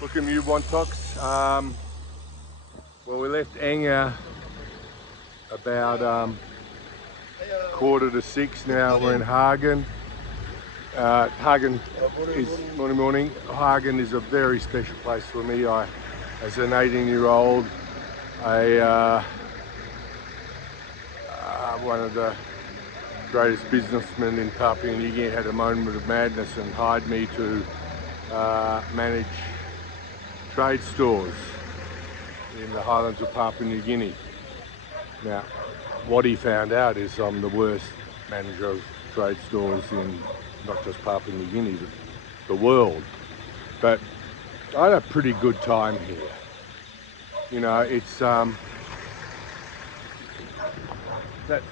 Lukim, Wantoks. Well, we left Enger about 5:45 now. We're in Hagen. Hagen is morning. Hagen is a very special place for me. As an 18-year-old, one of the greatest businessmen in Papua New Guinea had a moment of madness and hired me to manage trade stores in the Highlands of Papua New Guinea. Now, what he found out is I'm the worst manager of trade stores in not just Papua New Guinea, but the world. But I had a pretty good time here. You know, it's that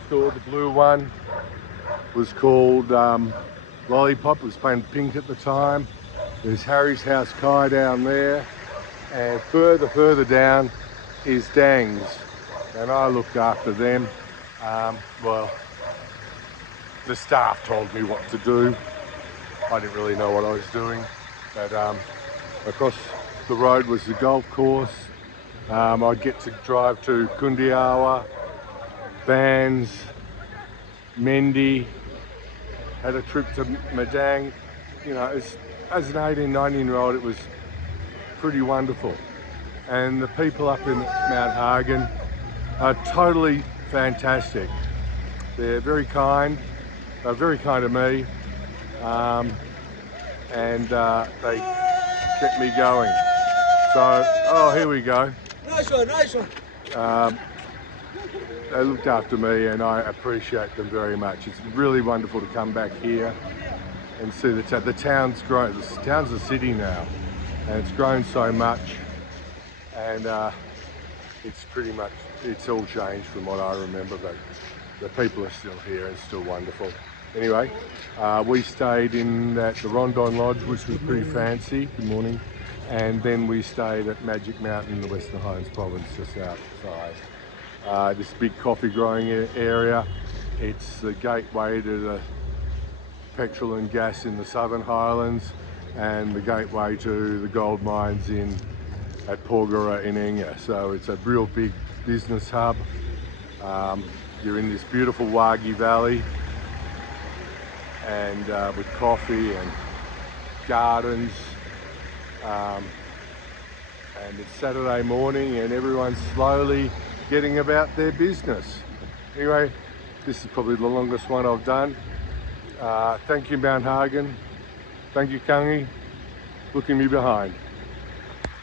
store, the blue one, was called Lollipop. It was painted pink at the time. There's Harry's House Kai down there, and further down is Dang's, and I looked after them. Well, the staff told me what to do. I didn't really know what I was doing, but across the road was the golf course. I'd get to drive to Kundiawa, Bans, Mendi, had a trip to Madang. You know, as an 18, 19-year-old, it was pretty wonderful. And the people up in MountHagen are totally fantastic. They're very kind. They're very kind to me. And they kept me going. So, oh, here we go. Nice one. They looked after me, and I appreciate them very much. It's really wonderful to come back here and see the town's grown. The town's a city now, and it's grown so much, and it's all changed from what I remember, but the people are still here and still wonderful. Anyway, we stayed in the Rondon Lodge, which was pretty fancy. Good morning. And then we stayed at Magic Mountain in the Western Highlands province, just outside. This big coffee growing area. It's the gateway to the petrol and gas in the Southern Highlands, and the gateway to the gold mines at Porgera in Enger. So it's a real big business hub. You're in this beautiful Wagi Valley, and with coffee and gardens. And it's Saturday morning and everyone's slowly getting about their business. Anyway, this is probably the longest one I've done. Thank you, MountHagen. Thank you, Kangi. Looking me behind.